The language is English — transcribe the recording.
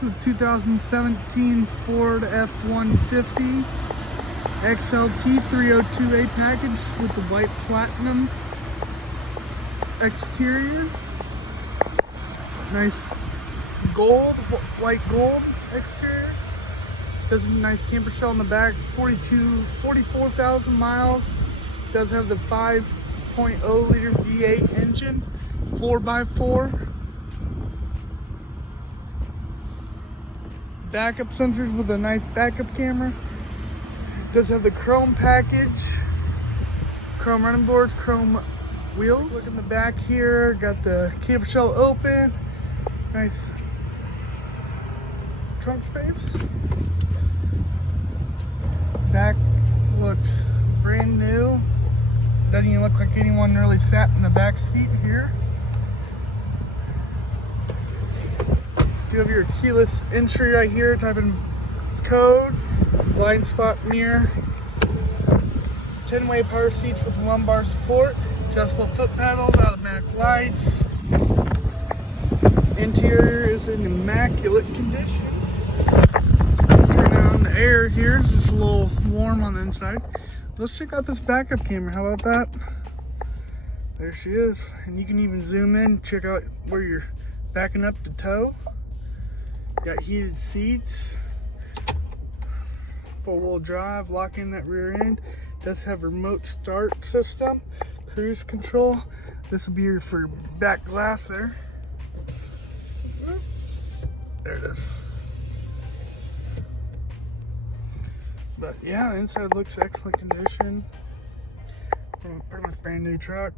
the 2017 Ford F-150 XLT 302A package with the white platinum exterior. Nice gold, white gold exterior. Does a nice camper shell in the back. It's 44,000 miles. Does have the 5.0 liter V8 engine, 4x4. Backup sensors with a nice backup camera. Does have the chrome package, chrome running boards, chrome wheels. Look in the back here, got the camper shell open. Nice trunk space. Back looks brand new. Doesn't even look like anyone really sat in the back seat here. You have your keyless entry right here. Type in code, blind spot mirror, 10-way power seats with lumbar support, adjustable foot pedals, automatic lights. Interior is in immaculate condition. Turn on the air here. It's just a little warm on the inside. Let's check out this backup camera. How about that? There she is. And you can even zoom in, check out where you're backing up to tow. Got heated seats, 4-wheel drive, lock in that rear end. Does have remote start system, cruise control. This will be your for back glass there. There it is. But yeah, the inside looks excellent condition. Pretty much brand new truck.